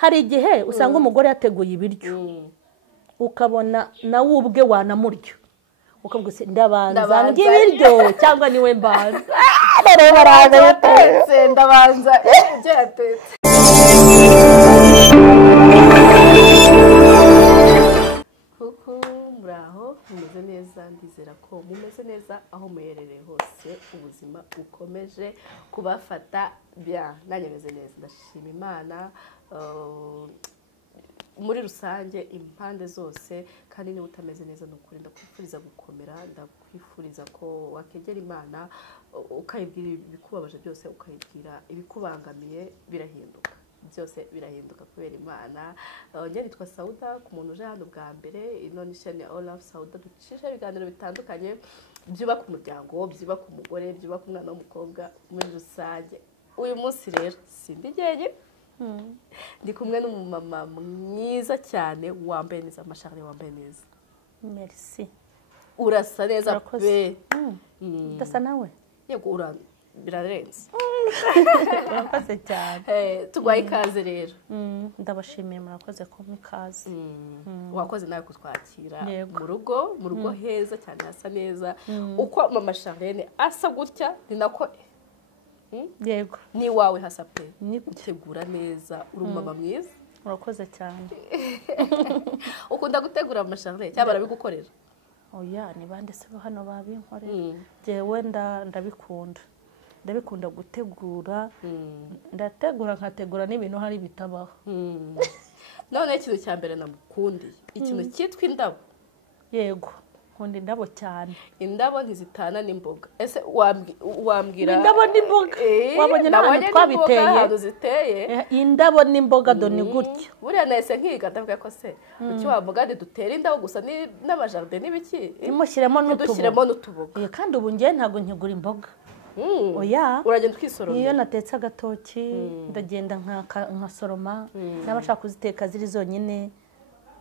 hari igihe usanga umugore yateguye ibiryo ukabona nawe ubwe wanamurya ukavuga se ndabanza nd'ibiryo cyangwa niwe mbanza ndabanza ibyo yatetse. Kuko muraho mumeze neza, ndizera ko mumeze neza aho muherereye hose, ubuzima bukomeje kubafata bien. Nanjye meze neza, ndashima Imana muri rusange impande zose, kandi niba utameze neza n'ukuri ndakwifuriza gukomera, ndakwifuriza ko wakegera Imana ukayibwira ibikubabaje byose, ukayibwira ibikubangamiye, birahinduka byose birahinduka kubera Imana. Njye nitwa Sauda, ku muntu uje hano bwa mbere, ino ni chaîne ya All Love Sauda, ducisha ibiganiro bitandukanye byubaka umuryango, byubaka umugore, byubaka umwana w'umukobwa muri rusange. Uyu munsi rero sindi jyenyine, ndi kumwe n'umumama mwiza cyane wambaye neza, Charles wambaye neza. Merci. Urasa neza pe. Ndasa nawe? Yego birarenze. Urakoze cyane. Tugwaye ikaze rero. Ndabashimiye, murakoze kumpa ikaze. Wakoze nawe kutwakira mu rugo heza cyane, hasa neza. Uko mama Charlene asa gutya ni nako yego ni wawe hasa pe. Utegura neza, uri umumama mwiza. Urakoze cyane. Ukunda gutegura mama Charlene cyangwa barabigukorera? Oya, ni bande se hano babinkorera. Jewe ndabikunda gutegura, ndategura nkategura n'ibintu hari bitabaho. None ikintu cya mbere namukundiye, ikintu cyitwa indabo. Yego, nkunda indabo cyane. Indabo ntizitana n'imboga. Ese wambwira indabo n'imboga? Wabonye n'ahantu twabiteye? Indabo n'imboga doni gutya. Buriya nahise nkiga ndavuga ko se kuki wavuga ndi dutera indabo gusa n'amajardin n'ibiki? Imushyiremo n'utuboga. Kandi ubu ngiye ntabwo nkigura imboga. Oya, uragenda twisoroma. Iyo natetse agatoki ndagenda nkasoroma, n'abashaka kuziteka ziri zonyine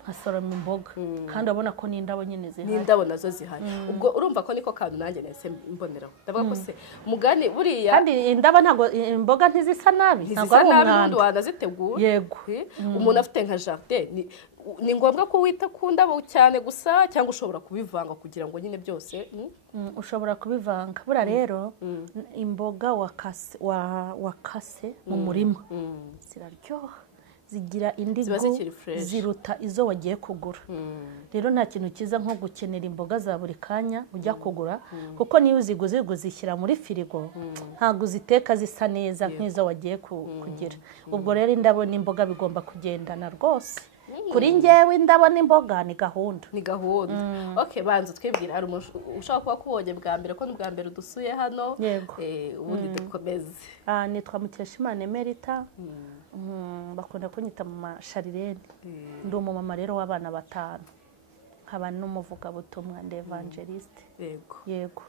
nkasoroma imboga, kandi abona ko n'indabo nyine zihari. N'indabo nazo zihari. Ubwo urumva ko niko kantu nanjye nahise mboneraho. Ndavuga ko se mugani buriya, kandi indabo ntabwo imboga ntizisa nabi, ntabwo ari umwanda wanazitegura. Yego, umuntu afite nka jardin ni ngombwa ko wita ku ndabo cyane gusa, cyangwa ushobora kubivanga kugira ngo nyine byose? Ushobora kubivanga. Buriya rero imboga wakase mu murima ziraryoha, zigira indigo, ziruta izo wagiye kugura. Rero nta kintu cyiza nko gukenera imboga za buri kanya ujya kugura, kuko niyo uziguze uzishyira muri firigo ntabwo uziteka zisa neza nk'izo wagiye kugira. Ubwo rero indabo n'imboga bigomba kugendana rwose. Kuri njyewe indabo n'imboga ni gahunda. Ni gahunda. Okay, banza twibwira, hari ushaka kuba kubonye bwa mbere ko bwa mbere dusuye hano. Yego. Ubundi dukomeze. Nitwa Mukeshimana Emerita. Bakunda kunyita mama Charlene. Ndi umumama rero w'abana 5. Nkaba n'umuvugabutumwa evangeliste. Yego. Yego.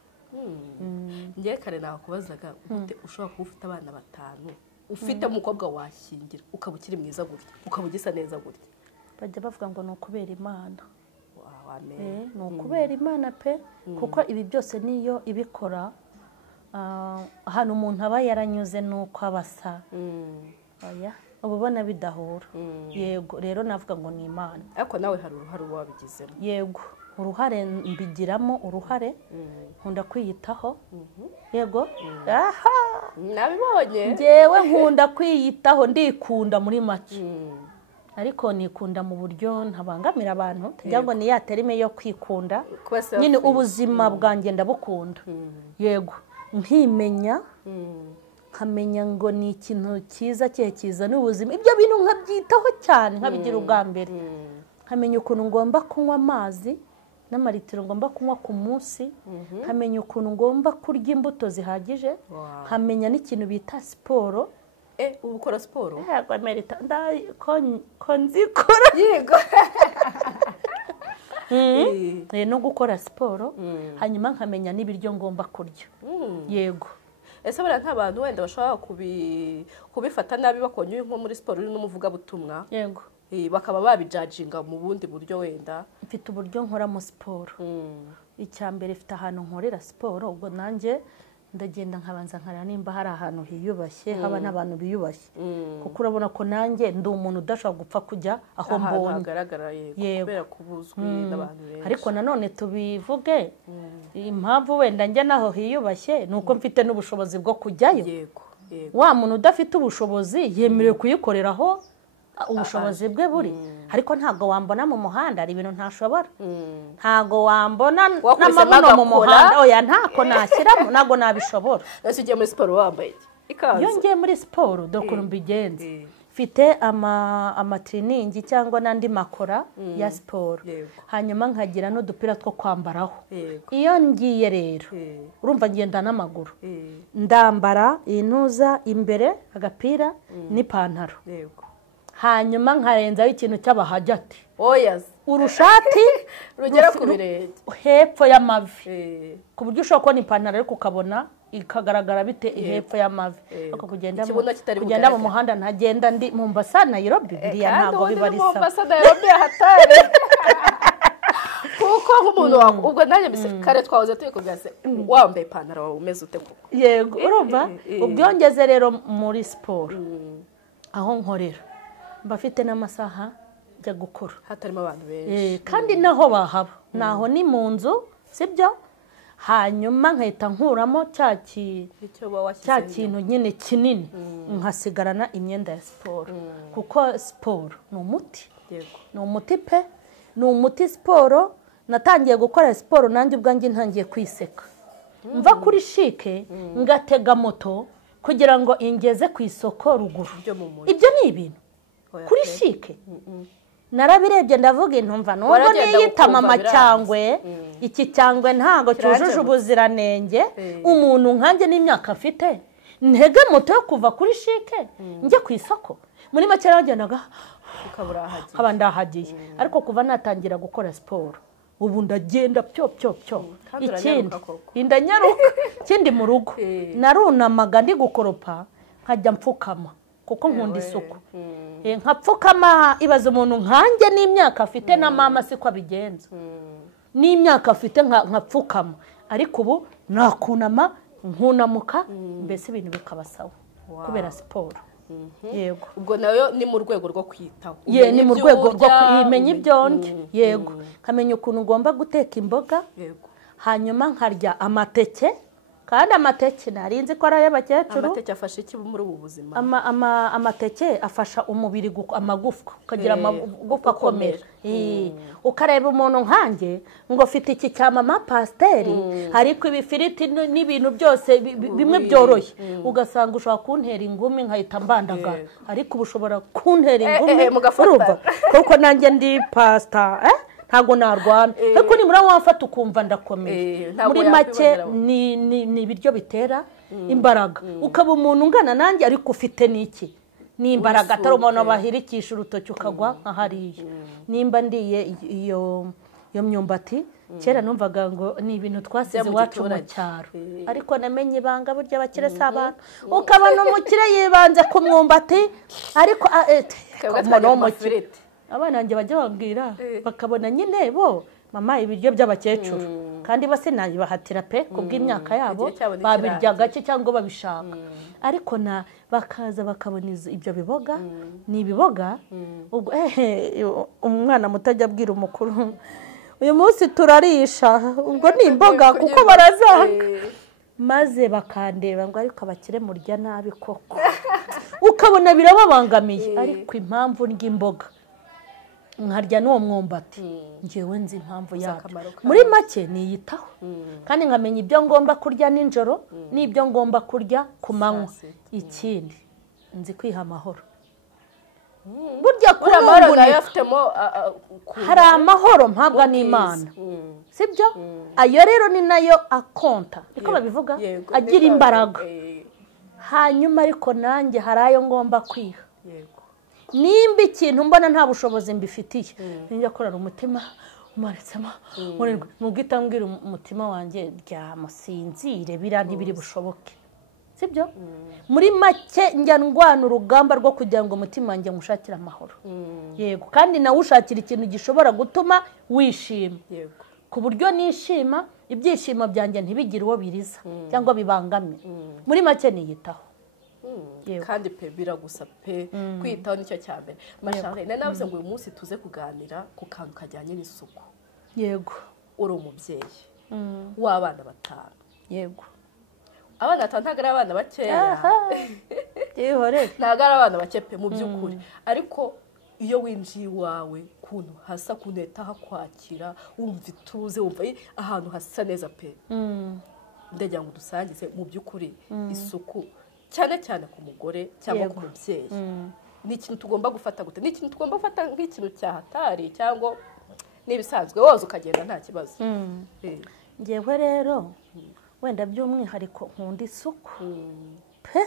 Ngiye kare nakubazaga gute ushobora kuba ufite abana 5, ufite umukobwa washyingira, ukaba ukiri mwiza gutya, ukaba ugisa neza gutya? Bajya bavuga ngo ni ukubera Imana. Amen. Ni ukubera Imana pe, kuko ibi byose niyo ibikora ahantu umuntu aba yaranyuze nuko abasa. Oya, ubona bidahura. Yego, rero navuga ngo ni Imana. Ariko nawe hari uruhare wabigizemo? Yego, uruhare mbigiramo uruhare. Nkunda kwiyitaho. Yego. Aha, nabibonye. Njyewe nkunda kwiyitaho, ndikunda muri make. Ariko nikunda mu buryo ntabangamira abantu, kugira ngo ni ya terime yo kwikunda. Nyine ubuzima bwanjye ndabukunda. Yego, nkimenya, nkamenya ngo ni ikintu cyiza cyiza n'ubuzima. Ibyo bintu nkabyitaho cyane, nkabigira ubwa mbere. Nkamenya ukuntu ngomba kunywa amazi n'amaritiro ngomba kunywa ku munsi, nkamenya ukuntu ngomba kurya imbuto zihagije, nkamenya n'ikintu bita siporo. Ubu ukora siporo? Yego, Emerita, ko nzikora. Yego. No gukora siporo, hanyuma nkamenya n'ibiryo ngomba kurya. Yego. Ese buriya nk'abantu wenda bashobora kubifata nabi bakonye nko muri siporo uri n'umuvugabutumwa? Yego. Bakaba babijajinga mu bundi buryo wenda? Mfite uburyo nkoramo siporo. Icya mbere mfite ahantu nkorera siporo, ubwo nanjye ndagenda nkabanza nkareba nimba hari ahantu hiyubashye haba n'abantu biyubashye kuko urabona ko nanjye ndi umuntu udashobora gupfa kujya aho mbonye hagaragara kubera kubuzwi n'abantu benshi ariko nanone tubivuge impamvu wenda njya naho hiyubashye ni uko mfite n'ubushobozi bwo kujyayo wa muntu udafite ubushobozi yemerewe kuyikoreraho ubushobozi bwe buri ariko ntago wambona mu muhanda ari ibintu ntashobora ntago wambona n'amabuno mu muhanda oya ntako nashyiramo ntago nabishobora ese ugiye muri siporo wambaye ikaze iyo ngiye muri siporo dore mbigenze mfite amatiriningi cyangwa n'andi makora ya siporo hanyuma nkagira n'udupira two kwambaraho iyo ngiye rero urumva ngenda n'amaguru ndambara intuza imbere agapira n'ipantaro hanyuma nkarenzaho ikintu cy'abahajati urushati rugera ku birenge hepfo y'amavi ku buryo ushobora kubona ipantaro ariko ukabona ikagaragara bite hepfo y'amavi ariko kugenda mu muhanda ntagenda ndi Mombasa Nairobi biriya ntabwo biba ari sawa Mombasa Nairobi hatare kuko nk'umuntu ubwo nanjye kare twahoze tuyikugaze wambaye ipantaro wawe umeze ute kuko yego urumva ubwongeze rero muri siporo aho nkorera mbafite n'amasaha njya gukora hatarimo abantu benshi kandi naho bahaba naho ni mu nzu sibyo hanyuma nkahita nkuramo cya kintu nyine kinini nkasigarana imyenda ya siporo kuko siporo ni umuti ni umuti pe ni umuti siporo natangiye gukora siporo nanjye ubwanjye ntangiye kwiseka mva kuri shike ngatega moto kugira ngo ingeze ku isoko ruguru ibyo ni ibintu kuri shike narabirebye ndavuga intumva nubwo niyita mama cyangwe iki cyangwe ntago cyujuje ubuziranenge umuntu nkanjye n'imyaka afite ntege moto yo kuva kuri shike njye ku isoko muri make nagendaga ukabura ndahagiye ariko kuva natangira gukora siporo ubu ndagenda pyo ikindi indanyaruka kindi mu rugo narunamaga ndi gukoropa nkajya mfukama kuko nkunda isuku nkapfukama ibaza umuntu nkanjye n'imyaka afite na mama siko abigenza n'imyaka afite nkapfukama ariko ubu nakunama nkunamuka mbese ibintu bikaba sawa kubera siporo yego ubwo nayo ni mu rwego rwo kwitaho ni mu rwego rwo kumenya ibyonde yego kamenya ukuntu ugomba guteka imboga hanyuma nkarya amateke kandi amateke narinzi ko ari ay'abakecuru amateke afasha iki muri ubu buzima amateke afasha umubiri amagufwa ukagira amagufwa akomera ukareba umuntu nkanjye ngo afite iki cya mama pasiteri ariko ibifiriti n'ibintu byose bimwe byoroshye ugasanga ushobora kuntera ingumi nkahita mbandagara ariko ubu ushobora kuntera ingumi urumva kuko nanjye ndi pasita ntago narwana ariko nimura wafata ukumva ndakomeye muri make ni ibiryo bitera imbaraga ukaba umuntu ungana nanjye ariko ufite n'iki ni imbaraga atari umuntu bahirikisha urutoki ukagwa nka hariya nimba ndiye iyo myumbati kera numvaga ngo ni ibintu twasize iwacu mu cyaro ariko namenye ibanga burya abakire si abantu ukabona umukire yibanze ku mwumbati ariko umuntu w'umukire abana banjye bajya babwira bakabona nyine bo mama ibiryo by'abakecuru kandi bose nabibahatira pe kubw'imyaka yabo babirya gake cyangwa babishaka ariko bakaza bakabona ibyo biboga ni ibiboga umwana mutajya abwira umukuru uyu munsi turarisha ubwo ni imboga kuko barazanga maze bakandeba ngo ariko abakire murya nabi koko ukabona birababangamiye ariko impamvu ry'imboga nkarya n'uwo mwumbati ngewe nzi impamvu yabyo muri make niyitaho kandi nkamenya ibyo ngomba kurya nijoro n'ibyo ngomba kurya ku manywa ikindi nzi kwiha amahoro burya kuri amahoro hari amahoro mpabwa n'Imana sibyo ayo rero ni nayo akonta niko babivuga agira imbaraga hanyuma ariko nanjye hari ayo ngomba kwiha nimba ikintu mbona nta bushobozi mbifitiye njya korana umutima umaretsemo mubwita mbwira umutima wanjye ryamusinzire biriya ntibiri bushoboke sibyo muri make njya ndwana urugamba rwo kugira ngo umutima wanjye ngushakire amahoro yego kandi nawe ushakira ikintu gishobora gutuma wishima ku buryo nishima ibyishimo byanjye ntibigire uwo biriza cyangwa bibangamira. Muri make niyitaho. Kandi pe biragusa pe kwitaho nicyo cya mbere. Mashari navuze ngo uyu munsi tuze kuganira ku kantu kajyanye n'isuku. Yego. Uri umubyeyi w'abana 5. Yego. Abana 5 ntabwo ari abana bakeya. Ntabwo ari abana bake pe mu by'ukuri. Ariko iyo winjiye iwawe kuntu hasa kuneta hakwakira wumva ituze wumva ahantu hasa neza pe. Ndagira ngo dusangize mu by'ukuri isuku cyane cyane ku mugore cyangwa ku mubyeyi. Ni ikintu tugomba gufata gute? Ni ikintu tugomba gufata nk'ikintu cyahatari cyangwa nibisanzwe woza ukagenda nta kibazo. Ngewe rero wenda by'umwihariko nkunda isuku pe.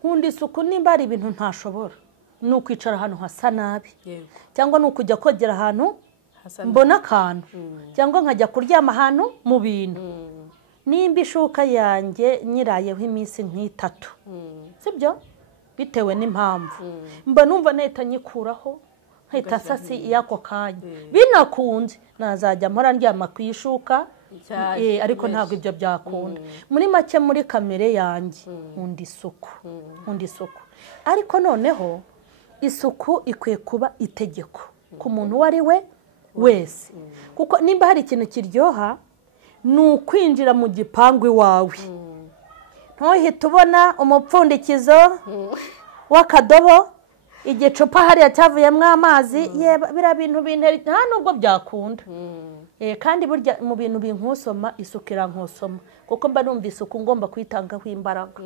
Nkunda isuku nimba ari ibintu ntashobora ni ukwicara ahantu hasa nabi cyangwa ni ukujya kogera ahantu mbona akantu cyangwa nkajya kuryama ahantu mu bintu. Nimba ishuka yanjye nyirayeho iminsi nk'itatu sibyo bitewe n'impamvu mba numva nahita nyikuraho nkahita sasi y'ako kanya binakunze nazajya mpora ndyama ku ishuka ariko ntabwo ibyo byakunda. Muri make muri kamere yanjye nkunda isuku ariko noneho isuku ikwiye kuba itegeko ku muntu uwo ari we wese kuko nimba hari ikintu kiryoha ni ukwinjira mu gipangu iwawe ntuhite ubona umupfundikizo w'akadobo igicupa hariya cyavuyemo amazi biriya bintu bintera nta nubwo byakunda. Kandi burya mu bintu binkusoma isuku irankosoma kuko mba numva isuku ngomba kuyitangaho imbaraga.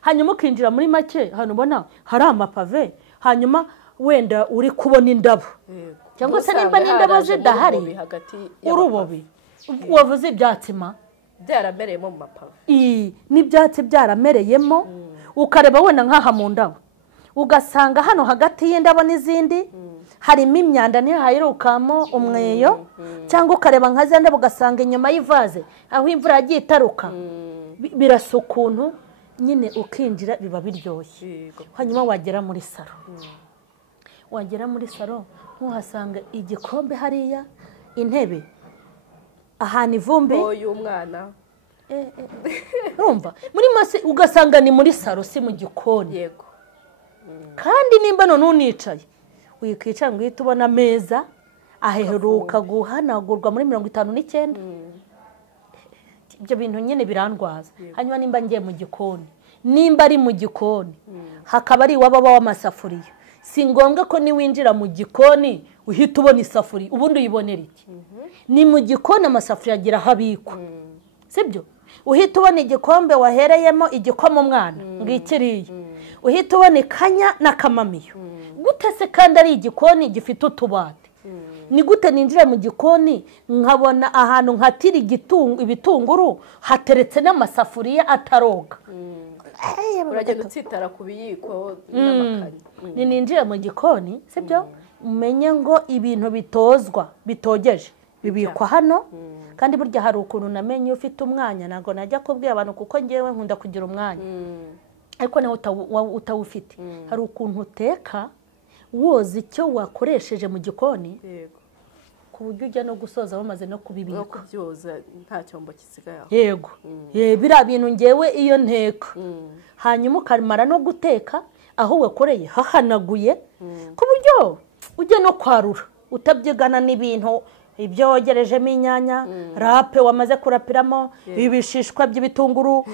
Hanyuma ukinjira muri make hano ubona hari amapave hanyuma wenda uri kubona indabo cyangwa se nimba n'indabo zidahari urubobi wavuze ibyatsima byaramereyemo mu mapave n'ibyatsi byaramereyemo ukareba wenda nk'aha mu ndabo ugasanga hano hagati y'indabo n'izindi harimo imyanda ntihayirukamo umweyo cyangwa ukareba nka za ndabo ugasanga inyuma y'ivaze aho imvura yagiye itaruka birasa ukuntu nyine ukinjira biba biryoshye. Hanyuma wagera muri salo ntuhasanga igikombe hariya intebe ahantu ivumbi y'umwana urumva muri mase ugasanga ni muri salo si mu gikoni. Kandi nimba none unicaye wikicara ngo uhite ubona ameza aheruka guhanagurwa muri 59. Ibyo bintu nyine birandwaza. Hanyuma nimba ngiye mu gikoni nimba ari mu gikoni hakaba ari iwabo w'amasafuriya si ngombwa ko niwinjira mu gikoni uhita ubona isafuriya ubundi uyibonera iki. Ni mu gikoni amasafuriya agira habikwa sibyo uhita ubona igikombe wahereyemo igikoma umwana ngikiriye uhita ubona ikanya n'akamamiyo gute se kandi ari igikoni gifite utubati. Ni gute ninjira mu gikoni nkabona ahantu nkatira ibitunguru hateretse n'amasafuriya ataroga. Uragenda utsitara ku biyiko n'amakanya. Ninjira mu gikoni sibyo umenye ngo ibintu bitogeje bibikwa hano. Kandi burya hari ukuntu namenye ufite umwanya ntago najya kubwira abantu kuko ngewe nkunda kugira umwanya ariko nawe utawufite. Hari ukuntu uteka woza icyo wakoresheje mu gikoni ku buryo ujya no gusoza bamaze no kubibika no kubyoza nta cyombo kisigaye. Yego biriya bintu ngewe iyo nteka hanyuma ukamara no guteka aho wakoreye hahanaguye ku buryo ujya no kwarura utabyigana n'ibintu ibyo wogerejemo inyanya rape wamaze kurapiramo ibishishwa by'ibitunguru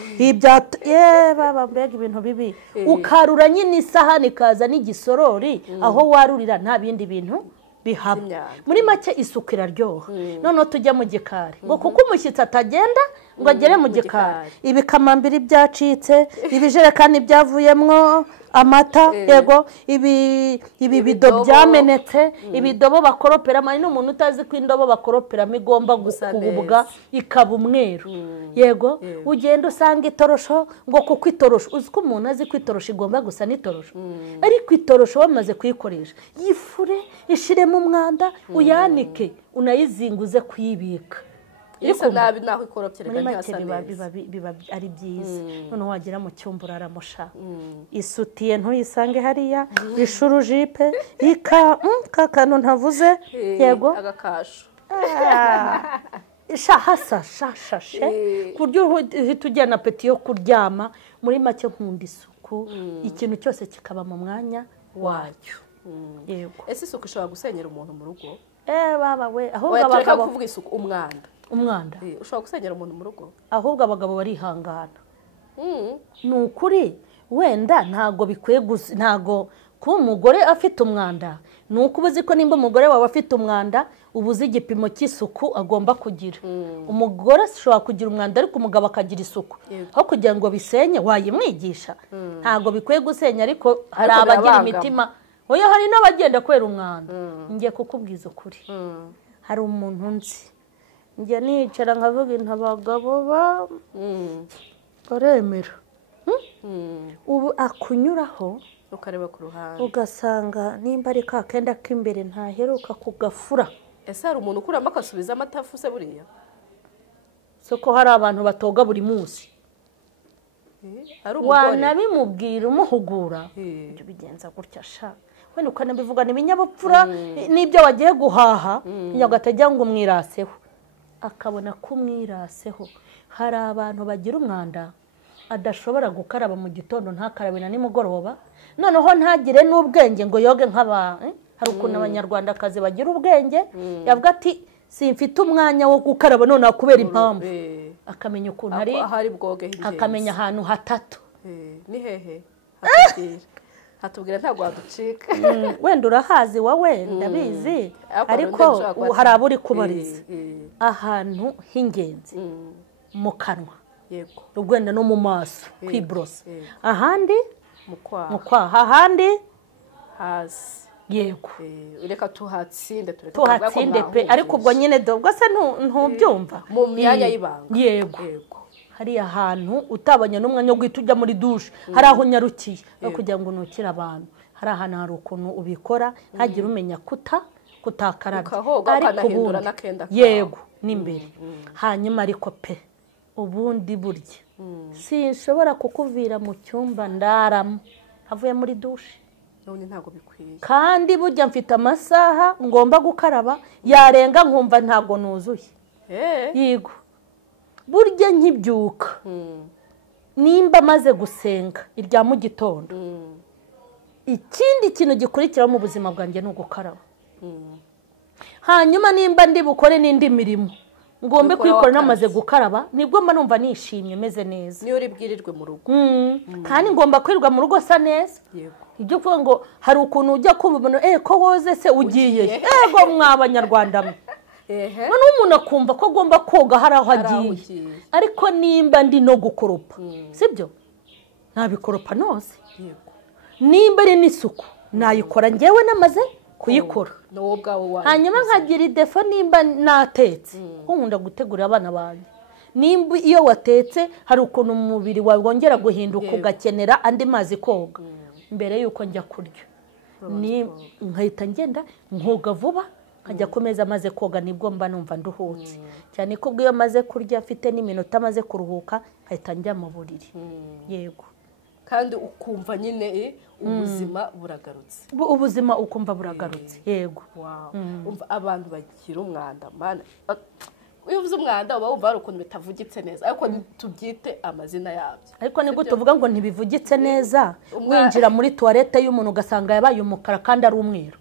baba mbega ibintu bibi ukarura nyine isahani kaza n'igisorori aho warurira nta bindi bintu bihaba. Muri make isuku iraryoha. None tujya mu gikari ngo kuko umushyitsi atagenda ngo agere mu gikari ibikamambiri byacitse ibijerekani byavuyemwo amata yego ibi bido byamenetse ibidobo bakoroperamo ari n'umuntu utazi ko indobo bakoroperamo igomba gukububwa ikaba umweru yego ugenda usanga itorosho ngo kuko itorosho uzi ko umuntu azi ko itorosho igomba gusa n'itorosho ariko itorosho bamaze kuyikoresha yifure ishiremo umwanda uyanike unayizinguze kuyibika isa nabi naho ikoropyereka ntihasa neza biba ari byiza. None wagera mu cyumba uramusha isutiye ntuyisange hariya ishuru jipe kakano ntavuze yego shashashe ku buryo uhita ujyana apeti yo kuryama. Muri make nkunda isuku, ikintu cyose kikaba mu mwanya wacyo. Yego. Ese isuku ishobora gusenyera umuntu mu rugo? Baba we, ahubwo abagabo kuvuga isuku umwanda ushobora gusenyera umuntu mu rugo, ahubwo abagabo barihangana. Ni ukuri, wenda ntago bikwiye ntago kuba umugore afite umwanda, ni uko ubuzi ko nimba umugore wawe afite umwanda ubuze igipimo cy'isuku agomba kugira. Umugore ashobora kugira umwanda ariko umugabo akagira isuku, aho kugira ngo bisenye wayimwigisha. Ntago bikwiye gusenya, ariko hari abagira imitima, oya hari n'abagenda kwera umwanda. Ngiye kukubwiza ukuri, hari umuntu nzi njye nicara nkavuga intabagabo baremera, ubu akunyuraho ukareba ku ruhande ugasanga nimba ari ka kenda k'imbere ntaheruka kugafura. Ese hari umuntu ukuramo akasubiza amatafu se buriya? Soko hari abantu batoga buri munsi, wanabimubwira umuhugura ibyo bigenza gutya sha, wenda ukanabivugana ibinyabupfura n'ibyo wagiye guhaha, nyagatajya ngo umwiraseho, akabona ko umwiraseho. Hari abantu bagira umwanda adashobora gukaraba mu gitondo, ntakarabe na nimugoroba, noneho ntagire n'ubwenge ngo yoge hari ukuntu abanyarwandakazi bagira ubwenge, yavuga ati simfite umwanya wo gukaraba none kubera impamvu, akamenya ukuntu hari bwoge hingenzi, akamenya ahantu hatatu. Ni hehe? Hatubwira ntabwo waducika. Wenda urahazi wowe ndabizi, ariko hari abo uri kubariza ahantu h'ingenzi mu kanwa, yego, ubwenda no mu maso kwibrosa, ahandi mu kwaha, ahandi hasi. Yego, ureka tuhatsinde pe, ariko ubwo nyine ubwo se ntubyumva mu myanya y'ibanga. Yego, hariya hantu utabanya n'umwanya wo guhita ujya muri dushe, hari aho unyarukiye no kugira ngo nukire abantu. Hari ahantu hari ukuntu ubikora ntagire umenya kutakarabye, ariko ubundi yego n'imbere. Hanyuma ariko pe ubundi burya sinshobora kukuvira mu cyumba ndaramo havuye muri dushe, ntabwo bikwiye. Kandi burya mfite amasaha ngomba gukaraba, yarenga nkumva ntabwo nuzuye. Yego, burya nkibyuka nimba maze gusenga irya mu gitondo, ikindi kintu gikurikiraho mu buzima bwanjye ni ugukaraba. Hanyuma nimba ndi bukore n'indi mirimo ngombe kwikora namaze gukaraba, nibwo mba numva nishimye meze neza. Niyo ribwirirwe mu rugo, kandi ngomba kwirirwa mu rugo sa neza. Ibyo kuvuga ngo hari ukuntu ujya kumva umuntu ko woze se ugiye, ego mw'abanyarwanda mwe, noneho umuntu akumva ko agomba koga hari aho agiye, ariko nimba ndi no gukoropa sibyo, ntabikoropa nose. Nimba ari n'isuku nayikora njyewe namaze kuyikora. Hanyuma nkagira idefo nimba natetse, nkunda gutegurira abana banjye. Nimba iyo watetse hari ukuntu umubiri wawe wongera guhinduka ugakenera andi mazi koga mbere yuko njya kurya, nkahita ngenda nkoga vuba nkajya ku meza maze koga, nibwo mba numva nduhutse cyane ko iyo maze kurya afite n'iminota maze kuruhuka nkahita njya mu buriri. Yego, kandi ukumva nyine ubuzima buragarutse, ubuzima ukumva buragarutse. Yego, abantu bagira umwanda mana, iyo uvuze umwanda uba wumva hari ukuntu bitavugitse neza, ariko tubyite amazina yabyo. Ariko nibwo tuvuga ngo ntibivugitse neza, winjira muri toilette y'umuntu ugasanga yabaye umukara kandi ari umweru,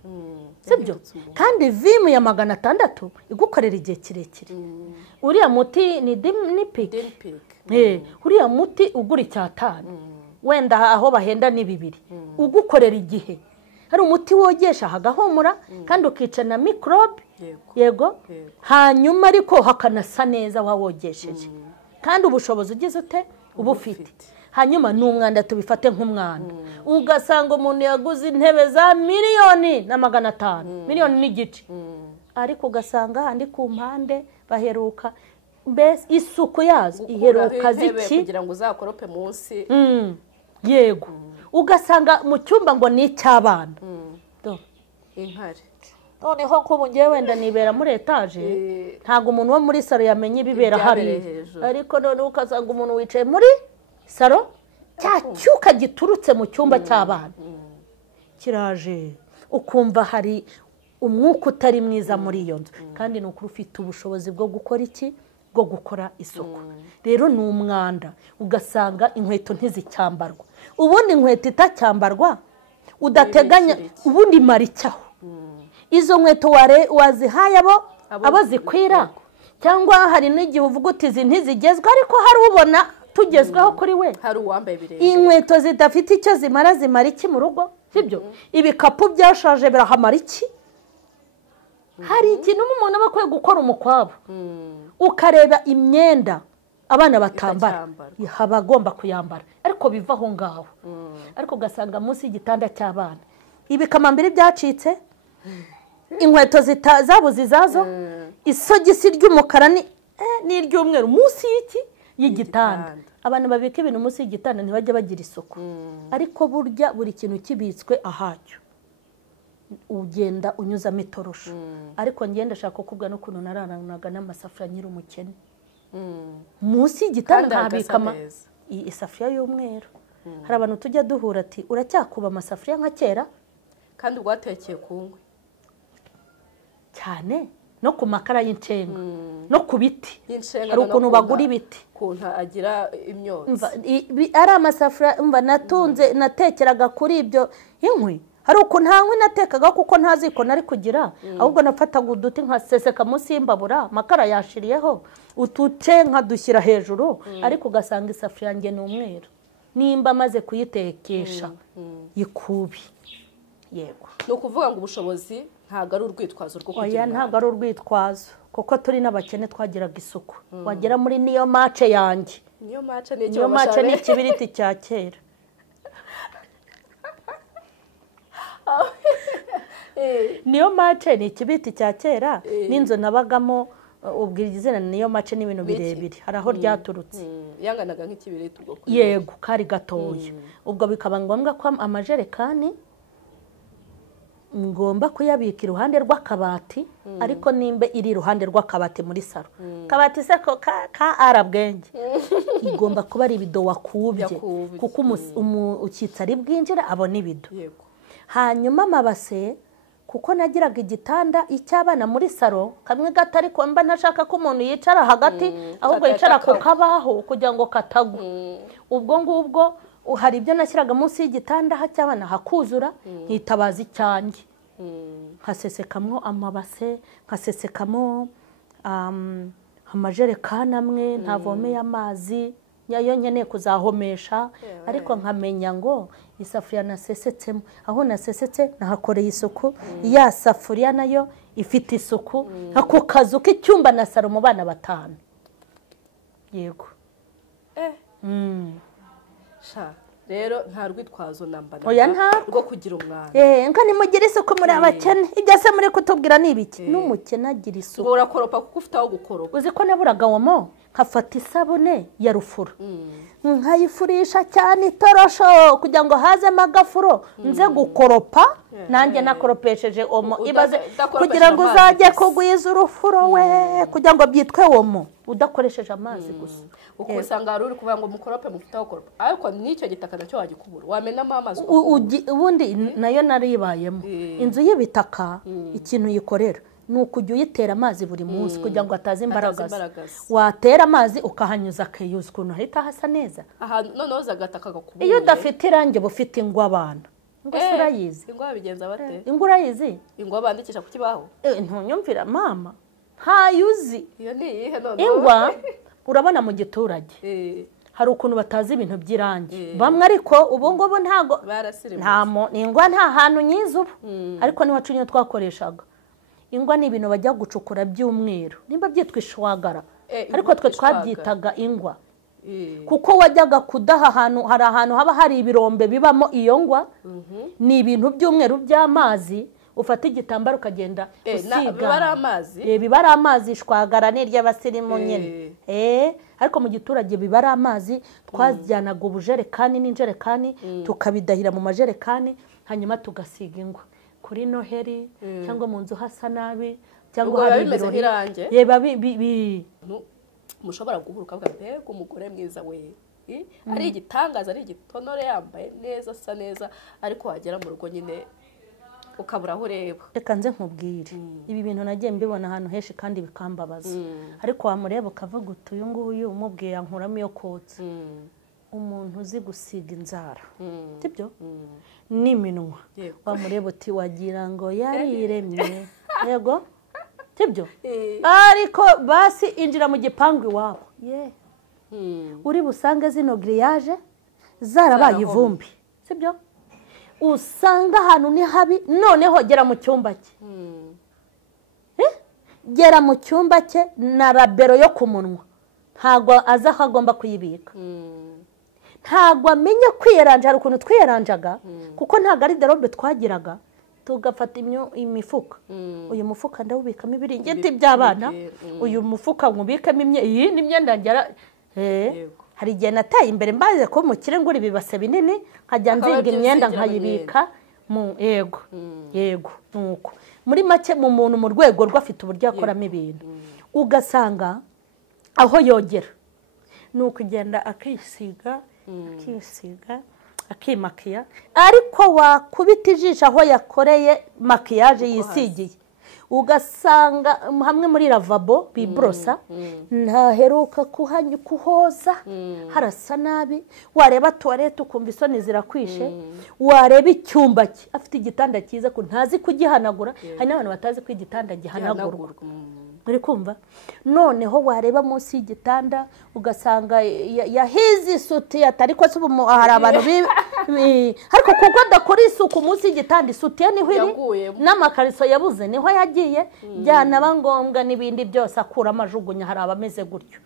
sibyo? Kandi vimu ya 600 igukorera igihe kirekire. Uriya muti ni Dinipic, uriya muti ugura 500, wenda aho bahenda ni 2, ugukorera igihe. Hari umuti wogesha hagahumura kandi ukica na microbe. Yego, hanyuma ariko hakanasa neza wawogesheje, kandi ubushobozi ugize ute ubufite. Hanyuma n'umwanda tubifate nk'umwanda, ugasanga umuntu yaguze intebe za 1,500,000, miliyoni n'igice, ariko ugasanga handi ku mpande baheruka mbese isuku yazo iheruka ziki kugira ngo uzakorope munsi. Yego, ugasanga mu cyumba ngo ni icy'abana inkari. Noneho ko bungiye wenda nibera muri etaje, ntago umuntu wo muri salo yamenye ibibera hari, ariko none ukasanga umuntu wicaye muri salo, cya cyuka giturutse mu cyumba cy'abana kiraje, ukumva hari umwuka utari mwiza muri iyo nzu kandi ni ukuri ufite ubushobozi bwo gukora iki bwo gukora isuku rero ni umwanda ugasanga inkweto ntizicyambarwa ubundi inkweto itacyambarwa udateganya ubundi maricyaho izo nkweto wazihaye abo zikwira cyangwa hari n'igihe uvuga uti izi ntizigezwe ariko hari ubona tugezweho kuri we hari uwambaye birenge inkweto zidafite icyo zimara iki mu rugo sibyo ibikapu byashaje birahamara iki hari ikintu umuntu aba akwiye gukora umukwabo ukareba imyenda abana batambara haba agomba kuyambara ariko biva aho ngaho ariko ugasanga munsi y'igitanda cy'abana ibikamambiri byacitse inkweto zabuze izazo isogisi ry'umukara n'iry'umweru munsi y'igitanda abantu babika ibintu munsi y'igitanda ntibajya bagira isuku ariko burya buri kintu kibitswe ahacyo ugenda unyuzamo itorosho ariko ngenda ashaka kukubwira n'ukuntu nararanaga n'amasafuriya nyiri umukene munsi y'igitanda ntabikama isafuriya y'umweru hari abantu tujya duhura ati uracyakuba amasafuriya nka kera kandi rwatekeye ku nkwi cyane no ku makara y'incenga no ku biti hari ukuntu bagura ibiti ukuntu agira imyotsi ari amasafuriya natekeraga kuri ibyo inkwi hari ukuntu nta nkwi natekaga kuko nta ziko nari kugira ahubwo nafataga uduti nkaseseka munsi y'imbabura amakara yashiriyeho utuce nkadushyira hejuru ariko ugasanga isafuriya yanjye ni umweru nimba amaze kuyitekesha ikubi yego ni ukuvuga ngo ubushobozi ntabwo ari urwitwazo rwo kugira ntabwo ari urwitwazo kuko turi n'abakene twagiraga isuku wagera muri niyo mace yanjye niyo mace ni ikibiriti cya kera niyo mace ni ikibiriti cya kera n'inzu nabagamo ubwira izina niyo mace n'ibintu birebire hari aho ryaturutse yanganaga nk'ikibiriti ubwo yego kari gatoya ubwo bikaba ngombwa ko amajerekani ngomba kuyabika iruhande rw'akabati ariko nimba iri iruhande rw'akabati muri saro kabati se ka arabwenge igomba kuba ari ibido wakubye kuko ukitsa ari bwinjira abona ibido hanyuma amabase kuko nagiraga igitanda icy'abana muri saro kamwe gato ariko mba nashaka ko umuntu yicara hagati ahubwo yicara ku kabaho kugira ngo katagwa ubwo ngubwo hari ibyo nashyiraga munsi y'igitanda cy'abana hakuzura nkitabaza icyanjye nkasesekamo amabase nkasesekamo amajerekani amwe ntavomeye amazi yayo nkeneye kuzahomesha ariko nkamenya ngo isafuriya nasesetsemo aho nasesetse nahakoreye isuku ya safuriya nayo ifite isuku ako kazu k'icyumba na saro mu bana 5 yego rero nta rwitwazo namba rwo kugira umwana ngo nimugire isuku muri abakene ibyo se muri kutubwira ni ibiki n'umukene agira isuku ngo urakoropa kuko ufite aho gukoropa uzi ko naburaga womo nkafata isabune ya rufuro nkayifurisha cyane itorosho kugira ngo hazemo agafuro nze gukoropa nanjye nakoropesheje omo ibaze kugira ngo uzajye kugwiza urufuro we kugira ngo byitwe womo udakoresheje amazi gusa uko usanga hari uri kuvuga ngo mukorope mufite aho gukoropa ariko n'icyo gitaka nacyo wagikubura wamenamo amazi ubundi nayo naribayemo inzu y'ibitaka ikintu yikorera ni ukujya uyitera amazi buri munsi kugira ngo ataze imbaraga watera amazi ukahanyuza akiyuza ukuntu ahita hasa neza noneho zagataka gakubura iyo udafite irangi uba ufite ingwa abana ngo urayizi ingwa bigenza bate ingwa urayizi ingwa bandikisha ku kibaho ntunyumvira mama ntayuzi iyo ni iyihe noneho ingwa urabona mu giturage hari ukuntu batazi ibintu by'irangi bamwe ariko ubu ngubu ntago ingwa nta hantu nyiza ubu ariko n'iwacu niyo twakoreshaga ingwa ni ibintu bajya gucukura by'umweru nimba byitwa ishwagara ariko twe twabyitaga ingwa kuko wajyaga kudaha ahantu hari ahantu haba hari ibirombe bibamo iyo ngwa ni ibintu by'umweru by'amazi ufata igitambaro ukagenda usiga biba ari amazi ishwagara n'iry'abasirimu nyine ariko mu giturage biba ari amazi twajyanaga ubujerekani n'injerekani tukabidahira mu majerekani hanyuma tugasiga ingwa kuri noheri cyangwa mu nzu hasa nabi cyangwa hari ibirori yeba mushobora guhuruka avuga mbega umugore mwiza we ari igitangaza ari igitonore yambaye neza asa neza ariko wagera mu rugo nyine ukabura aho ureba. Reka nze nkubwire ibi bintu nagiye mbibona ahantu henshi kandi bikambabaza, ariko wamureba ukavuga uti uyu nguyu umubwiye yankuramo iyo kotsa. Umuntu uzi gusiga inzara sibyo n'iminwa, wamureba uti wagira ngo yariremye, yego sibyo, ariko basi injira mu gipangu iwabo uri busange zino giriyaje zarabaye ivumbi sibyo, usanga ahantu ni habi. Noneho gera mu cyumba cye, gera mu cyumba cye na rabero yo ku munwa ntabwo aza aho agomba kuyibika, ntabwo amenya kwiyeranja. Hari ukuntu twiyeranjaga kuko ntabwo ari derobe twagiraga, tugafata imifuka, uyu mufuka ndawubikamo ibiringiti by'abana, uyu mufuka nkubikamo iyi ni imyenda ngera. Hari igihe nataye imbere mbaze ko mukire ngura ibibase binini nkajya nzinga imyenda nkayibika mu yego nuko muri make mu muntu mu rwego rwo afite uburyo akoramo ibintu, ugasanga aho yogera ni ukugenda akisiga akimakiya, ariko wakubita ijisho aho yakoreye makiyaje yisigiye ugasanga hamwe muri lavabo bibrosa ntaheruka kuhoza, harasa nabi. Wareba tuwarete ukumva isoni zirakwishe, wareba icyumba cye afite igitanda cyiza ko ntazi kugihanagura. Hari n'abantu batazi ko igitanda gihanagurwa, uri kumva. Noneho wareba munsi y'igitanda ugasanga yahize isuti atari ko hari abantu ariko kuko adakora isuku munsi y'igitanda isutiye niho iri n'amakariso yabuze niho yagiye, byanaba ngombwa n'ibindi byose akuramo ajugunya. Hari abameze gutyo,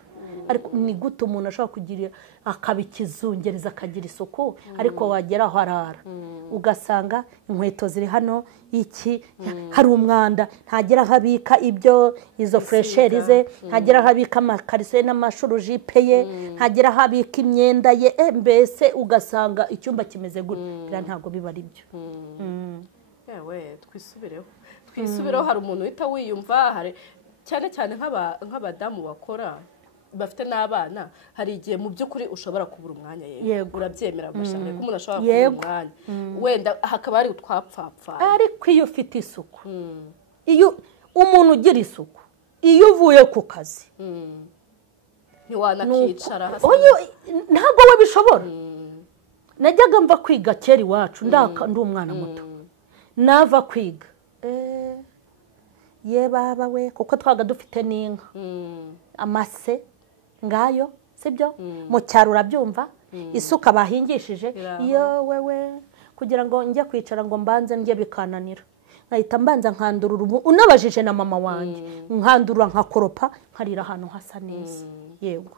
ariko ni gute umuntu ashobora kugira akabikizungereza akagira isuku, ariko wagera aho arara ugasanga inkweto ziri hano, iki hari umwanda, ntagera aho abika ibyo izo fresheri ze, ntagera aho abika amakariso ye n'amashurujipe ye, ntagera aho abika imyenda ye, mbese ugasanga icyumba kimeze gutya. Ntabwo biba ari byo. Yewe twisubireho. Hari umuntu uhita wiyumva, hari cyane cyane nk'abadamu bakora bafite n'abana, hari igihe mu by'ukuri ushobora kubura umwanya. Yego urabyemera gashaka ko umuntu ashobora kubura umwanya, wenda hakaba hari utwapfapfa. Ariko iyo ufite isuku, iyo umuntu ugira isuku, iyo uvuye ku kazi ntiwanakicara hasi, ntabwo we bishobora. Najyaga mva kwiga kera iwacu ndi umwana muto, nava kwiga ye baba we, kuko twaga dufite n'inka amase ngayo sibyo, mu cyaro urabyumva, isuka bahingishije, iyo wewe kugira ngo njye kwicara ngo mbanze njye bikananira, nkahita mbanza nkandurura. Ubu unabajije na mama wanjye nkandurura nkakoropa nkarira ahantu hasa neza. Yego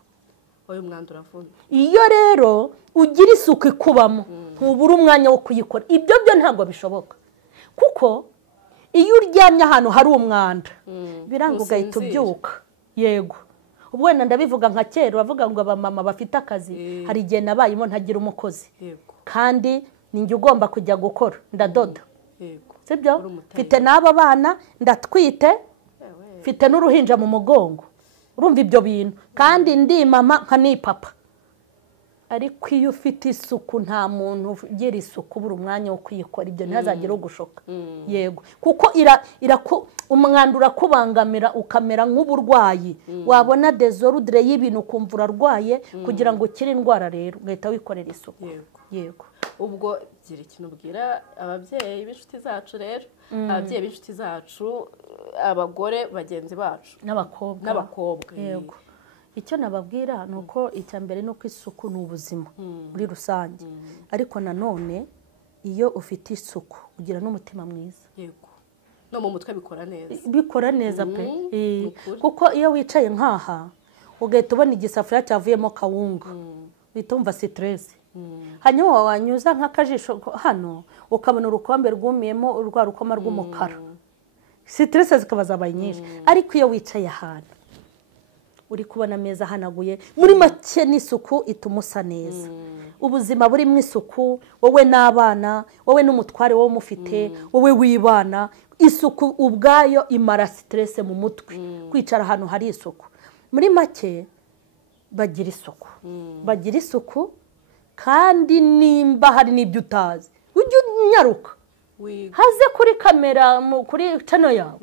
uyu mwanda uravuna. Iyo rero ugira isuku ikubamo ntubura umwanya wo kuyikora. Ibyo byo ntabwo bishoboka, kuko iyo uryamye ahantu hari umwanda biranga ugahita ubyuka. Yego ubwo wenda ndabivuga nka kera bavuga ngo abamama bafite akazi, hari igihe nabayemo ntagira umukozi, kandi ninjye ugomba kujya gukora, ndadoda sibyo, mfite n'aba bana ndatwite, mfite n'uruhinja mu mugongo, urumva ibyo bintu, kandi ndi mama nkanipapa. Ariko iyo ufite isuku nta muntu ugira isuku buri umwanya wo kuyikora, ibyo ntazagire ugushoka. Yego kuko umwanda urakubangamira ukamera nk'uburwayi, wabona desordre y'ibintu ukumva urarwaye, kugira ngo ukire indwara rero ugahita wikorera isuku. Yego ubwo gira ikintu ubwira ababyeyi b'inshuti zacu rero, ababyeyi b'inshuti zacu, abagore bagenzi bacu n'abakobwa. Yego icyo nababwira ni uko icya mbere ni uko isuku ni ubuzima muri rusange, ariko nanone iyo ufite isuku ugira n'umutima mwiza. Yego no mu mutwe bikora neza pe, kuko iyo wicaye nkaha ugahita ubona igisafuriya cyavuyemo kawunga uhita wumva stress, hanyuma wanyuza nk'akajisho hano ukabona urukombe rwumiyemo urwa rukoma rw'umukara, stress zikaba zabaye nyinshi. Ariko iyo wicaye ahantu uri kubona ameza hanaguye, muri make n'isuku ituma usa neza. Ubuzima burimo isuku, wowe n'abana, wowe n'umutware wowe mufite, wowe wibana, isuku ubwayo imara stress mu mutwe. Kwicara ahantu hari isuku, muri make bagira isuku, kandi nimba hari n'ibyo utazi ujye unyaruka haze kuri kamera kuri channel yawe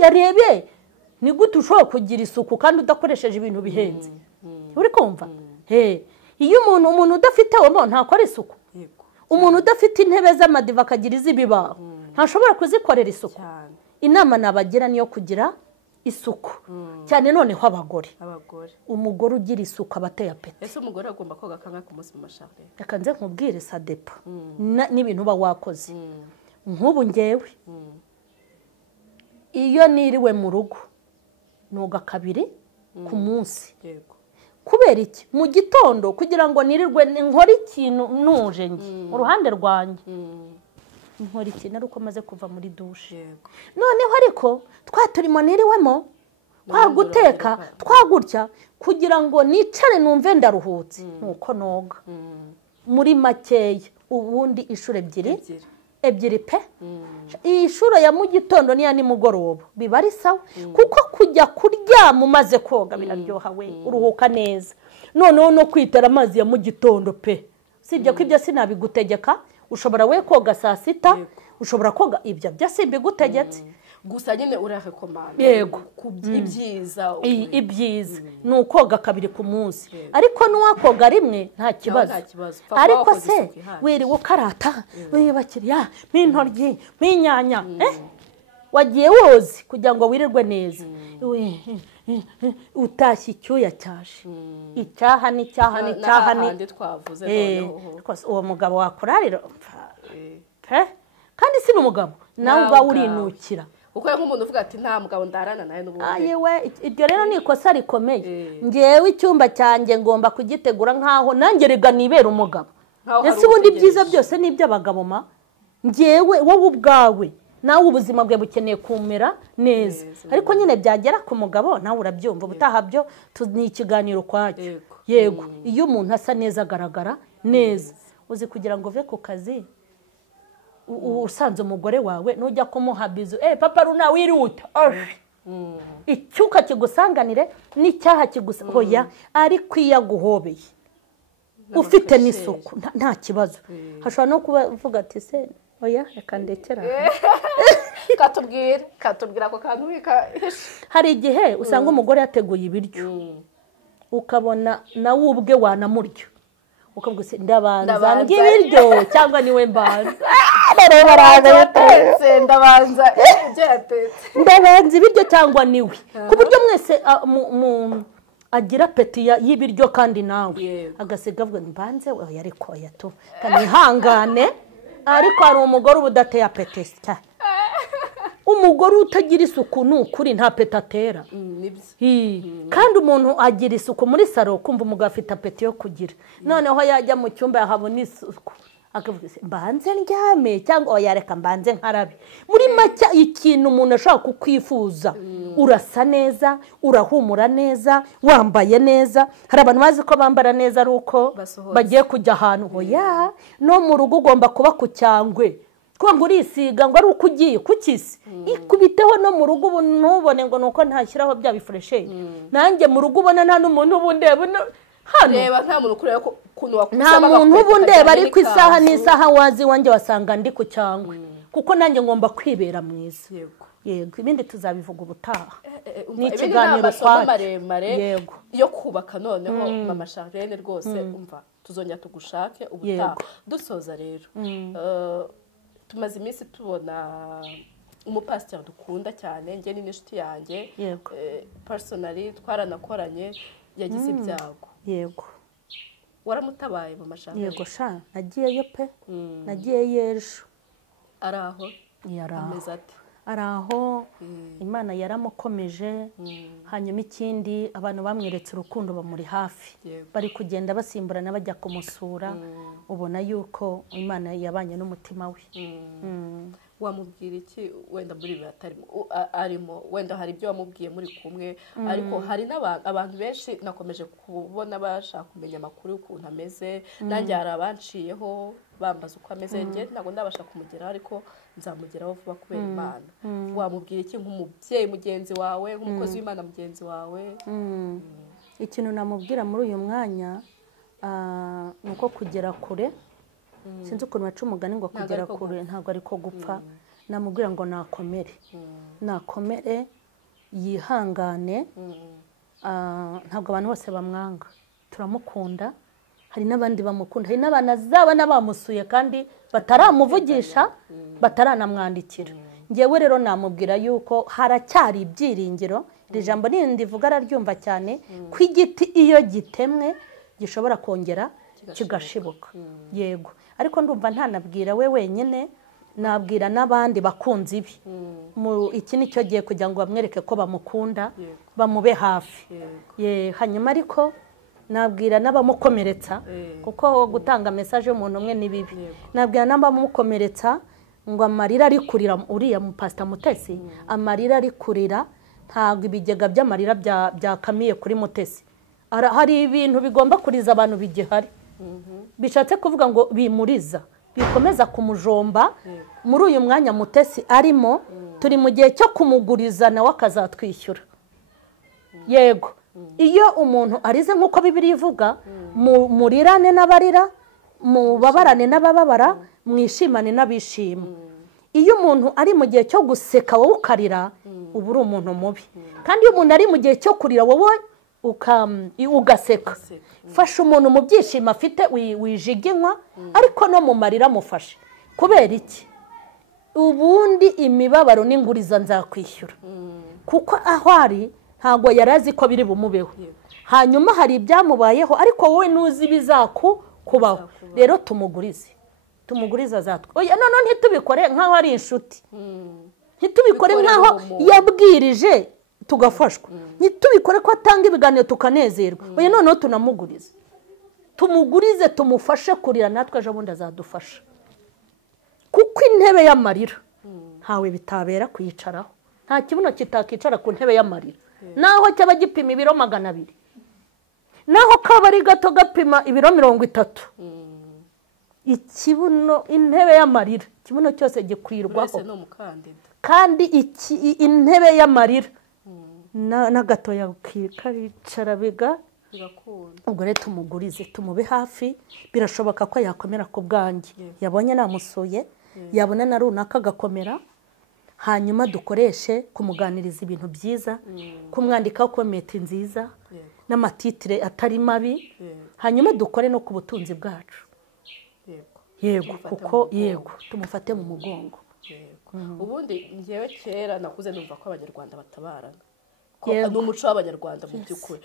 yarebe ni gute ushobora kugira isuku kandi udakoresheje ibintu bihenze uri kumva iyo umuntu udafite womo ntakora isuku umuntu udafite intebe z'amadiva akagira izibibaho ntashobora kuzikorera isuku inama nabagira niyo kugira isuku cyane noneho abagore umugore ugira isuku abateye apeti ese umugore agomba koga kangahe ku munsi mu masharire reka nze nkubwire sadepa n'ibintu uba wakoze nk'ubu ngewe iyo niriwe mu rugo noga 2 ku munsi kubera iki mu gitondo kugira ngo nirirwe nkora ikintu nuje nge uruhande rwanjye nkora ikintu ari uko maze kuva muri dushe noneho ariko twaturimo niriwemo twaguteka twagurya kugira ngo nicare numve ndaruhutse nuko noga muri makeya ubundi ishuro ebyiri pe ishuro ya mu gitondo niya nimugoroba biba ari sawa kuko kujya kuryama umaze koga biraryoha we uruhuka neza noneho no kwitera amazi ya mu gitondo pe sibyo ko ibyo sinabigutegeka ushobora we koga saa 6 ushobora koga ibyo byasimbigutegetse gusa nyine urarekomanda yego ibyiza ni ukoga 2 ku munsi ariko n'uwakoga rimwe nta kibazo ariko se wiriwe ukarata wibakiriya n'intoryi n'inyanya wagiye wozi kugira ngo wirirwe neza utashye icyuya cyaje icyaha ni twavuze noneho uwo mugabo wakurarira kandi si n'umugabo nawe uba urinukira uko nk'umuntu uvuga ati nta mugabo ndarana nawe n'ubundi ayewe iryo rero ni ikosa rikomeye ngewe icyumba cyanjye ngomba kugitegura nkaho nanjye rega nibera umugabo ese ubundi byiza byose ni iby'abagabo ma ngewe wowe ubwawe nawe ubuzima bwe bukeneye kumera neza ariko nyine byagera ku mugabo nawe urabyumva ubutaha byo ni ikiganiro kwacyo yego iyo umuntu asa neza agaragara neza uzi kugira ngo uve ku kazi usanze umugore wawe nujya kumuha bizu papa runa wiruta icyuka kigusanganire n'icyaha kigusohoya ariko iyo aguhobeye ufite n'isuku nta kibazo hashobora no kuba uvuga ati se oya reka ndekera katubwira ko kantu hari igihe usanga umugore yateguye ibiryo ukabona nawe ubwe wanamurya ukavuga se ndabanza ngibiryo cyangwa niwe mbanza ndabanza ibiryo cyangwa niwe ku buryo mwese agira peti y'ibiryo kandi nawe agasiga avuga mbanze ariko yato kanihangane ariko hari umugore uba udateye apeti umugore utagira isuku ni ukuri nta peti atera kandi umuntu agira isuku muri salo kumva umugabo afite apeti yo kugira noneho yajya mu cyumba yahabona isuku akavuga se mbanze ndyame cyangwa yareka mbanze nkarabe muri make ikintu umuntu ashaka kukwifuza urasa neza urahumura neza wambaye neza hari abantu bazi ko bambara neza ari uko bagiye kujya ahantu hoya no mu rugo ugomba kuba ku cyangwe kuba ngo urisiga ngo ari uko ugiye kukisi ikubiteho no mu rugo ntubone ngo nuko ntashyiraho bya bifureshe nanjye mu rugo ubona nta n'umuntu ubundeba hano reba nta muntu kureba ko kuntu wakusa nta muntu ubundeba ariko isaha n'isaha wazi wanjye wasanga ndi ku cyangwe kuko nanjye ngomba kwibera mwiza yego ibindi tuzabivuga ubutaha ni ikiganiro maremare yo kubaka noneho mama Charlene rwose umva tuzongera tugushake ubutaha dusoza rero tumaze iminsi tubona umupasiteri dukunda cyane njye n'inshuti yanjye personally twaranakoranye yagize ibyago yego waramutabaye mama Charlene yego sha nagiyeyo pe nagiyeyo ejo araho ameze ati araho imana yaramukomeje hanyuma ikindi abantu bamweretse urukundo bamuri hafi bari kugenda basimburana bajya kumusura ubona yuko imana yabanye n'umutima we wamubwira iki wenda muri ibi arimo wenda hari ibyo wamubwiye muri kumwe ariko hari n'abantu benshi nakomeje kubona bashaka kumenya amakuru y'ukuntu ameze nanjye hari abanciyeho bambaza uko ameze njye ntabwo ndabasha kumugeraho ariko nzamugeraho vuba kubera imana wamubwira iki nk'umubyeyi mugenzi wawe nk'umukozi w'imana mugenzi wawe ikintu namubwira muri uyu mwanya ni uko kugera kure sinzi ukuntu baca umugani ngo kugera kure ntabwo ariko gupfa namubwira ngo nakomere yihangane ntabwo abantu bose bamwanga turamukunda hari n'abandi bamukunda hari n'abana z'abana bamusuye kandi bataramuvugisha bataranamwandikira ngewe rero namubwira yuko haracyari ibyiringiro iri jambo nindi vuga araryumva cyane ko igiti iyo gitemwe gishobora kongera kigashibuka yego ariko ndumva ntanabwira we wenyine nabwira n'abandi bakunzi ibi iki nicyo gihe kugira ngo bamwereke ko bamukunda bamube hafi hanyuma ariko nabwira n'abamukomeretsa kuko gutanga message y'umuntu umwe ni bibi nabwira n'abamukomeretsa ngo amarira ari kurira uriya mu Pastor Mutesi amarira ari kurira ntabwo ibigega by'amarira byakamiye kuri Mutesi hari ibintu bigomba kuriza abantu bigihari bishatse kuvuga ngo bimuriza bikomeza kumujomba muri uyu mwanya Mutesi arimo turi mu gihe cyo kumuguriza nawe akazatwishyura yego iyo umuntu arize nk'uko Bibiliya ivuga murirane n'abarira mubabarane n'abababara mwishimane n'abishima iyo umuntu ari mu gihe cyo guseka wowe ukarira uba uri umuntu mubi kandi iyo umuntu ari mu gihe cyo kurira wowe ugaseka fasha umuntu mu byishimo afite wijiginywa ariko no mu marira mufashe kubera iki ubundi imibabaro n'inguriza nzakwishyura kuko aho ari ntabwo yarazi ko biri bumubeho hanyuma hari ibyamubayeho ariko wowe nuzi bizakubaho rero tumugurize azatwe oya none ntitubikore nk'aho ari inshuti ntitubikore nk'aho yabwirije tugafashwa ntitubikore ko atanga ibiganiro tukanezerwa oya noneho tumugurize tumufashe kurira natwe ejo bundi azadufasha kuko intebe y'amarira ntawe bitabera kuyicaraho nta kibuno kitakicara ku ntebe y'amarira naho cyaba gipima ibiro 200 naho kaba ari gato gapima ibiro 30 ikibuno intebe y'amarira ikibuno cyose gikwirwaho kandi intebe y'amarira n'agatoya karicara biga ubwo rero tumugurize tumube hafi birashoboka ko yakomera ku bwanjye yabonye namusuye yabona na runaka agakomera hanyuma dukoreshe kumuganiriza ibintu byiza kumwandikaho komenti nziza n'amatitire atari mabi hanyuma dukore no ku butunzi bwacu yego kuko yego tumufate mu mugongo ubundi ngewe kera nakuze numva ko abanyarwanda batabarana ni umuco w'abanyarwanda mu by'ukuri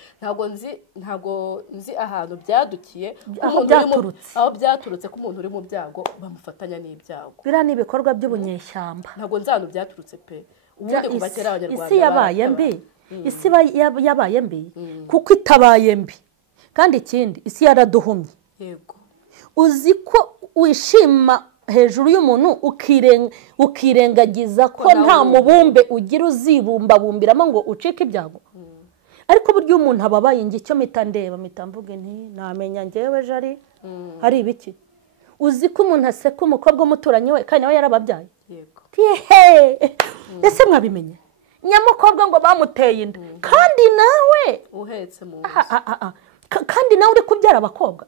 ntabwo nzi ahantu byadukiye aho byaturutse ko umuntu uri mu byago bamufatanya n'ibyago biriya ni ibikorwa by'ubunyeshyamba ntabwo nzi ahantu byaturutse pe ubundi kuva kera abanyarwanda isi yabaye mbi isi yabaye mbi kuko itabaye mbi kandi ikindi isi yaraduhumye yego uzi ko wishima hejuru y'umuntu ukirengagiza ko nta mubumbe ugira uzibumbabumbiramo ngo ucike ibyago ariko buryo umuntu ababaye ngi cyo mitandeba mitamvuge nti namenya ngewe jari hari ibiki uzi ko umuntu aseka umukobwa umuturanyi we kandi nawe yarababyaye yego ese mwabimenye nyamukobwa ngo bamuteye inda kandi nawe uhetse mu kandi nawe uri kubyara abakobwa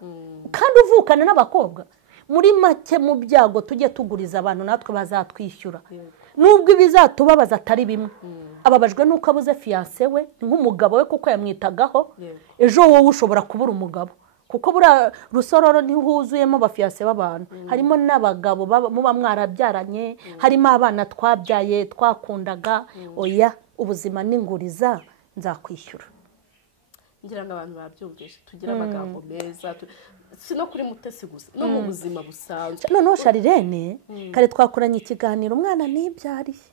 kandi uvukana n'abakobwa muri make mu byago tujye tuguriza abantu natwe bazatwishyura nubwo ibizatubabaza atari bimwe ababajwe nuko abuze fiancé we nk'umugabo we kuko yamwitagaho ejo wowe ushobora kubura umugabo kuko bura rusororo ntihuzuyemo bafiancé b'abantu harimo n'abagabo muba mwarabyaranye harimo abana twabyaye twakundaga oya ubuzima n'inguriza nzakwishyura ngira ngo abantu babyumvishe tugira amagambo meza si no kuri Mutesi gusa no mu buzima busanzwe noneho Sharirene kare twakoranye ikiganiro umwana nibyariye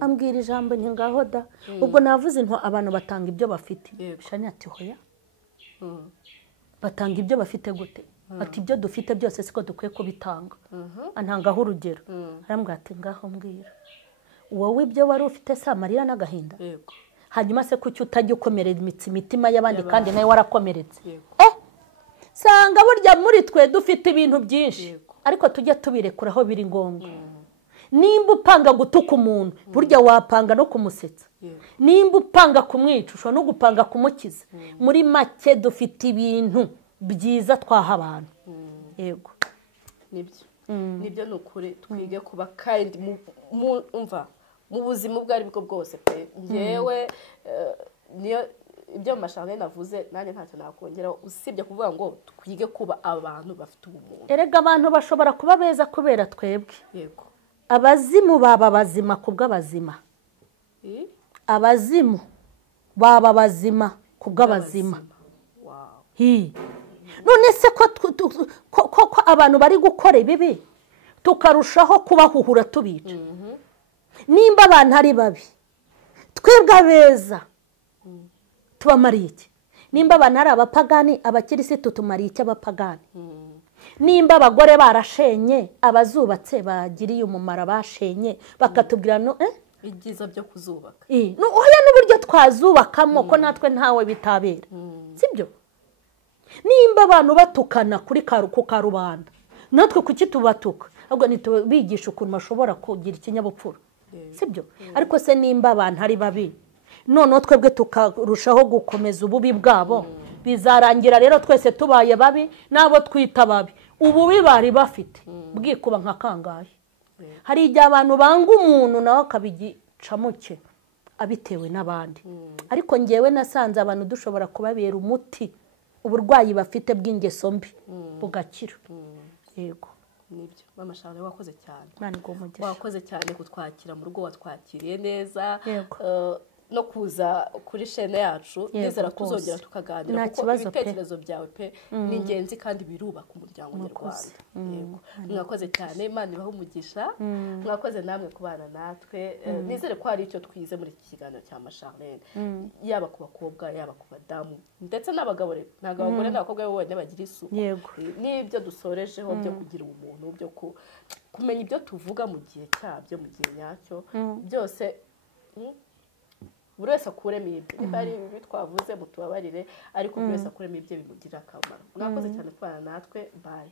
ambwira ijambo nti ngaho da ubwo navuze into abantu batanga ibyo bafite shani ati hoya batanga ibyo bafite gute ati ibyo dufite byose siko dukwiye kubitanga antangaho urugero arambwira ati ngaho mbwira wowe ibyo wari ufite samarira n'agahinda hanyuma se kuki utajya ukomerera imitima y'abandi kandi nawe warakomeretse sanga burya muri twe dufite ibintu byinshi ariko tujya tubirekura aho biri ngombwa nimba upanga gutuka umuntu burya wapanga no kumusetsa nimba upanga kumwica ushobora no gupanga kumukiza muri make dufite ibintu byiza twaha abantu yego nibyo ni ukuri twige kuba kind umva mu buzima ubwo ari bwo bwose pe ngewe niyo ibyo Charlene navuze nanjye ntacyo nakongeraho usibye kuvuga ngo twige kuba abantu bafite ubumuntu. Erega abantu bashobora kuba beza kubera twebwe. Yego. Abazimu baba bazima kubw'abazima. Abazimu baba bazima kubw'abazima. Wow. None se ko abantu bari gukora ibibi tukarushaho kubahuhura tubica. Nimba abantu ari babi twebwe abeza tubamariye iki? Nimba abantu ari abapagani abakirisitu tumariye iki abapagani? Nimba abagore barashenye abazubatse bagiriye umumaro bashenye bakatubwira no ibyiza byo kuzubaka. Oya n'uburyo twazubakamo ko natwe ntawe bitabera. Sibyo? Nimba abantu batukana kuri ku karubanda natwe kuki tubatuka? Ahubwo nitubigisha ukuntu bashobora kugira ikinyabupfura. Sibyo? Ariko se nimba abantu ari babi none twebwe tukarushaho gukomeza ububi bwabo bizarangira rero twese tubaye babi nabo twita babi. Ububi bari bafite bwikuba nka kangahe. Hari igihe abantu banga umuntu nawe akabigicamuke abitewe n'abandi. Ariko ngewe nasanze abantu dushobora kubabera umuti uburwayi bafite bw'ingeso mbi bugakira. Yego. Nibyo Mama Charlene wakoze cyane. Wakoze cyane kutwakira mu rugo watwakiriye neza. No kuza kuri chaîne yacu nizera tuzongera tukaganira kuko ibitekerezo byawe pe ni ingenzi kandi birubaka umuryango nyarwanda. Yego. Mwakoze cyane Imana ibahe umugisha. Mwakoze namwe kubana natwe. Nizere ko hari icyo twize muri iki kiganiro cya Mama Charlene. Yaba ku bakobwa yaba ku badamu ndetse n'abagabo ntago abagore n'abakobwa bonyine bagira isuku. N'ibyo dusorejeho byo kugira umuntu byo kumenya ibyo tuvuga mu gihe cyabyo mu gihe nyacyo byose buri wese akuremo ibyo niba ari ibi twavuze mutubabarire ariko buri wese akuremo ibyo bimugirira akamaro. Mwakoze cyane kubana natwe. Bye.